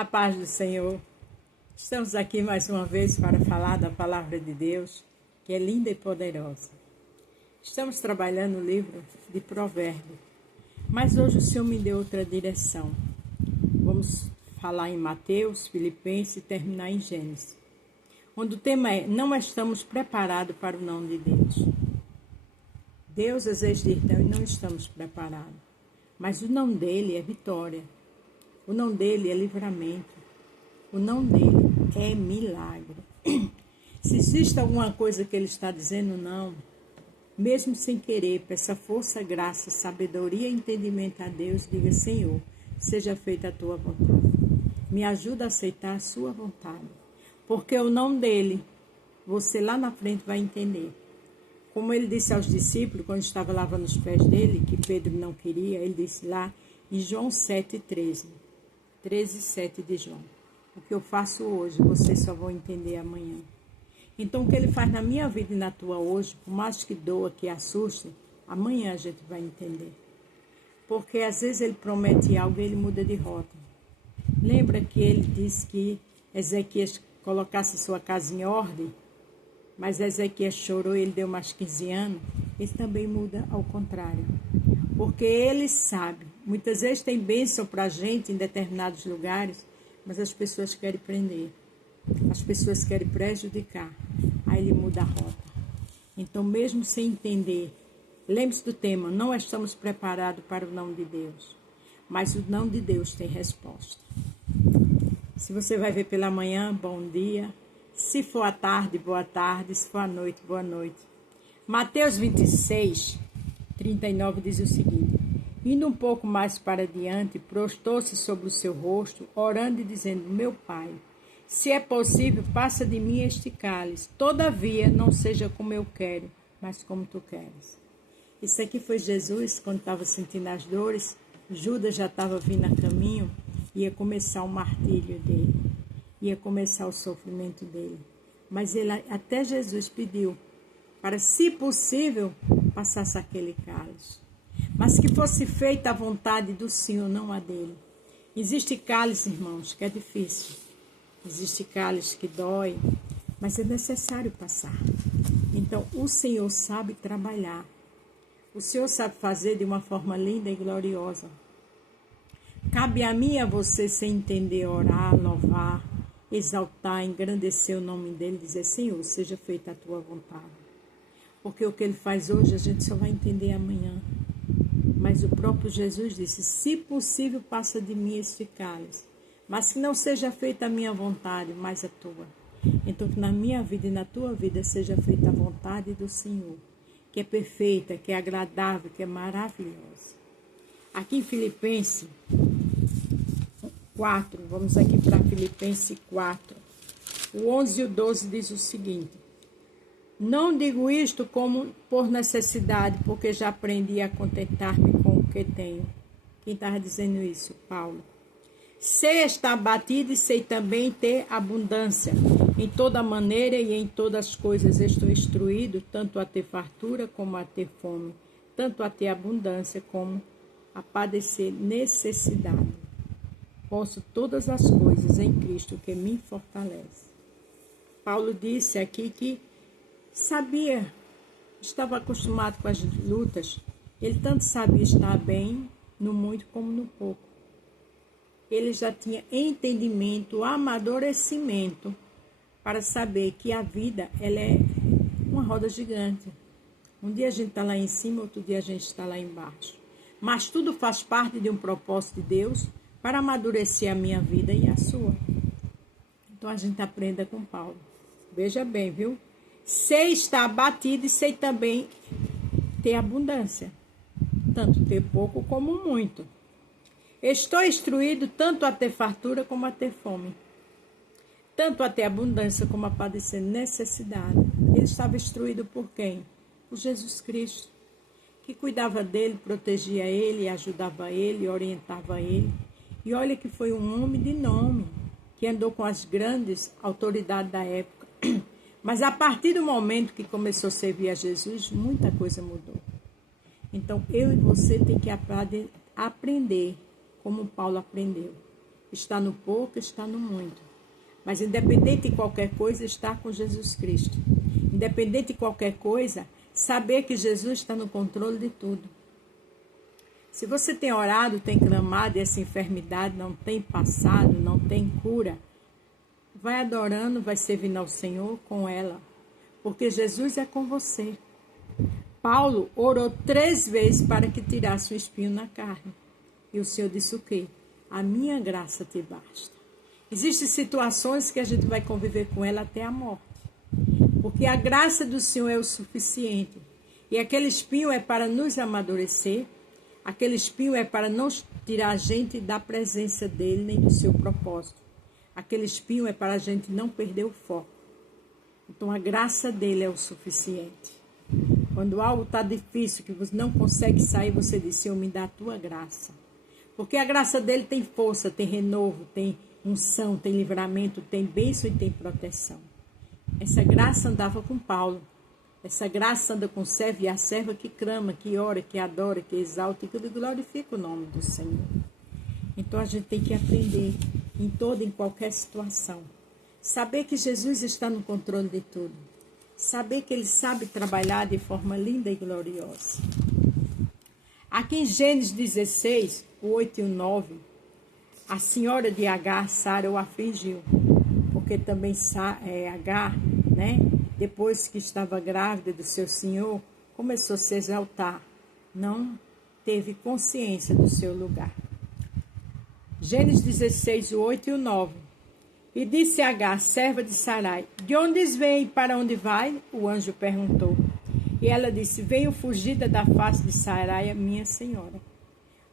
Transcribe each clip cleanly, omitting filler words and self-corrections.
A paz do Senhor. Estamos aqui mais uma vez para falar da palavra de Deus, que é linda e poderosa. Estamos trabalhando o livro de Provérbios, mas hoje o Senhor me deu outra direção. Vamos falar em Mateus, Filipenses e terminar em Gênesis, onde o tema é: não estamos preparados para o não de Deus. Deus existe então e não estamos preparados, mas o não dele é vitória. O não dele é livramento. O não dele é milagre. Se existe alguma coisa que ele está dizendo não, mesmo sem querer, peça força, graça, sabedoria e entendimento a Deus. Diga: Senhor, seja feita a tua vontade. Me ajuda a aceitar a sua vontade. Porque o não dele, você lá na frente vai entender. Como ele disse aos discípulos, quando estava lavando os pés dele, que Pedro não queria, ele disse lá em João 7,13. 13,7 de João. O que eu faço hoje, vocês só vão entender amanhã. Então, o que ele faz na minha vida e na tua hoje, por mais que doa, que assuste, amanhã a gente vai entender. Porque às vezes ele promete algo e ele muda de rota. Lembra que ele disse que Ezequias colocasse sua casa em ordem? Mas Ezequias chorou e ele deu mais 15 anos. Ele também muda ao contrário. Porque ele sabe. Muitas vezes tem bênção para a gente em determinados lugares, mas as pessoas querem prender. As pessoas querem prejudicar. Aí ele muda a rota. Então, mesmo sem entender, lembre-se do tema: não estamos preparados para o não de Deus. Mas o não de Deus tem resposta. Se você vai ver pela manhã, bom dia. Se for à tarde, boa tarde. Se for à noite, boa noite. Mateus 26, 39 diz o seguinte: indo um pouco mais para diante, prostou-se sobre o seu rosto, orando e dizendo: meu Pai, se é possível, passa de mim este cálice. Todavia, não seja como eu quero, mas como tu queres. Isso aqui foi Jesus, quando estava sentindo as dores. Judas já estava vindo a caminho, ia começar o martírio dele, ia começar o sofrimento dele. Mas ele, até Jesus pediu para, se possível, passasse aquele cálice. Mas que fosse feita a vontade do Senhor, não a dele. Existe cálice, irmãos, que é difícil. Existe cálice que dói, mas é necessário passar. Então, o Senhor sabe trabalhar. O Senhor sabe fazer de uma forma linda e gloriosa. Cabe a mim e a você, sem entender, orar, louvar, exaltar, engrandecer o nome dele, dizer: Senhor, seja feita a tua vontade. Porque o que ele faz hoje, a gente só vai entender amanhã. Mas o próprio Jesus disse: se possível, passa de mim este cálice. Mas que não seja feita a minha vontade, mas a tua. Então, que na minha vida e na tua vida seja feita a vontade do Senhor, que é perfeita, que é agradável, que é maravilhosa. Aqui em Filipenses 4, vamos aqui para Filipenses 4. O 11 e o 12 diz o seguinte: não digo isto como por necessidade, porque já aprendi a contentar-me com o que tenho. Quem estava dizendo isso? Paulo. Sei estar abatido e sei também ter abundância. Em toda maneira e em todas as coisas estou instruído, tanto a ter fartura como a ter fome, tanto a ter abundância como a padecer necessidade. Posso todas as coisas em Cristo que me fortalece. Paulo disse aqui que sabia, estava acostumado com as lutas. Ele tanto sabia estar bem no muito como no pouco. Ele já tinha entendimento, amadurecimento para saber que a vida, ela é uma roda gigante. Um dia a gente está lá em cima, outro dia a gente está lá embaixo. Mas tudo faz parte de um propósito de Deus para amadurecer a minha vida e a sua. Então a gente aprenda com Paulo. Veja bem, viu? Sei estar abatido e sei também ter abundância. Tanto ter pouco como muito. Estou instruído tanto a ter fartura como a ter fome. Tanto a ter abundância como a padecer necessidade. Ele estava instruído por quem? Por Jesus Cristo, que cuidava dele, protegia ele, ajudava ele, orientava ele. E olha que foi um homem de nome, que andou com as grandes autoridades da época. Mas a partir do momento que começou a servir a Jesus, muita coisa mudou. Então, eu e você tem que aprender como Paulo aprendeu. está no pouco, está no muito. Mas independente de qualquer coisa, estar com Jesus Cristo. Independente de qualquer coisa, saber que Jesus está no controle de tudo. Se você tem orado, tem clamado e essa enfermidade não tem passado, não tem cura, vai adorando, vai servindo ao Senhor com ela. Porque Jesus é com você. Paulo orou 3 vezes para que tirasse o espinho na carne. E o Senhor disse o quê? A minha graça te basta. Existem situações que a gente vai conviver com ela até a morte. Porque a graça do Senhor é o suficiente. E aquele espinho é para nos amadurecer. Aquele espinho é para não tirar a gente da presença dele, nem do seu propósito. Aquele espinho é para a gente não perder o foco. Então a graça dele é o suficiente. Quando algo está difícil, que você não consegue sair, você diz, Senhor, me dá a tua graça. Porque a graça dele tem força, tem renovo, tem unção, tem livramento, tem bênção e tem proteção. Essa graça andava com Paulo. Essa graça anda com o servo e a serva que clama, que ora, que adora, que exalta e que glorifica o nome do Senhor. Então a gente tem que aprender em toda e em qualquer situação. Saber que Jesus está no controle de tudo. Saber que ele sabe trabalhar de forma linda e gloriosa. Aqui em Gênesis 16, o 8 e o 9, a senhora de Agar, Sara, o afligiu. Porque também Agar, depois que estava grávida do seu senhor, começou a se exaltar. Não teve consciência do seu lugar. Gênesis 16, o 8 e o 9. E disse Agar, serva de Sarai, de onde vem e para onde vai? O anjo perguntou. E ela disse, venho fugida da face de Sarai, minha senhora.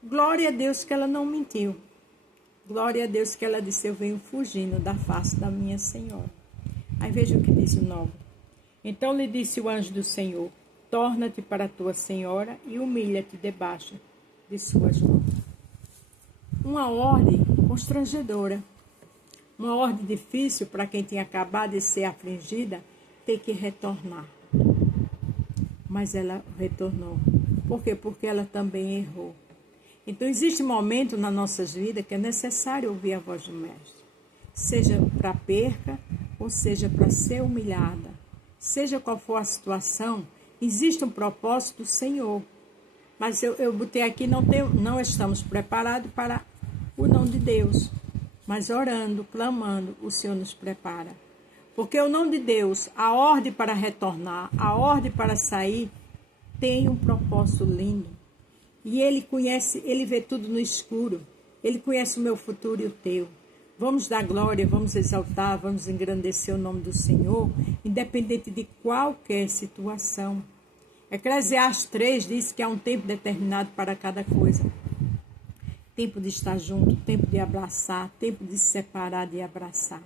Glória a Deus que ela não mentiu. Glória a Deus que ela disse, eu venho fugindo da face da minha senhora. Aí veja o que diz o 9. Então lhe disse o anjo do Senhor, torna-te para a tua senhora e humilha-te debaixo de suas mãos. Uma ordem constrangedora. Uma ordem difícil para quem tinha acabado de ser afligida, ter que retornar. Mas ela retornou. Por quê? Porque ela também errou. Então, existe um momento na nossas vidas que é necessário ouvir a voz do Mestre. Seja para perca, ou seja para ser humilhada. Seja qual for a situação, existe um propósito do Senhor. Mas eu botei aqui, não estamos preparados para o não de Deus. Mas orando, clamando, o Senhor nos prepara. Porque o não de Deus, a ordem para retornar, a ordem para sair, tem um propósito lindo. E Ele conhece, Ele vê tudo no escuro. Ele conhece o meu futuro e o teu. Vamos dar glória, vamos exaltar, vamos engrandecer o nome do Senhor, independente de qualquer situação. Eclesiastes 3 diz que há um tempo determinado para cada coisa. Tempo de estar junto, tempo de abraçar, tempo de se separar de abraçar.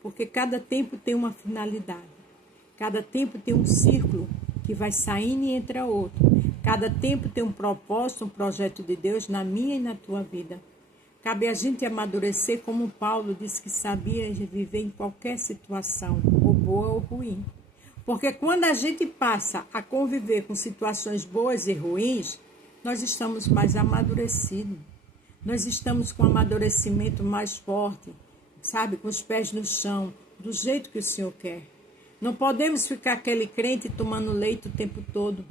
Porque cada tempo tem uma finalidade. Cada tempo tem um círculo que vai saindo e entra outro. Cada tempo tem um propósito, um projeto de Deus na minha e na tua vida. Cabe a gente amadurecer como Paulo disse que sabia viver em qualquer situação, ou boa ou ruim. Porque quando a gente passa a conviver com situações boas e ruins, nós estamos mais amadurecidos. Nós estamos com um amadurecimento mais forte, sabe? Com os pés no chão, do jeito que o Senhor quer. Não podemos ficar aquele crente tomando leite o tempo todo.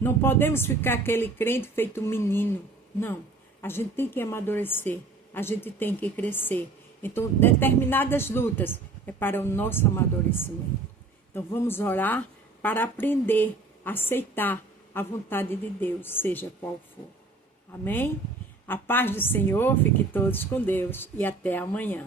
Não podemos ficar aquele crente feito menino. Não. A gente tem que amadurecer. A gente tem que crescer. Então, determinadas lutas é para o nosso amadurecimento. Então, vamos orar para aprender a aceitar a vontade de Deus, seja qual for. Amém? A paz do Senhor, fique todos com Deus e até amanhã.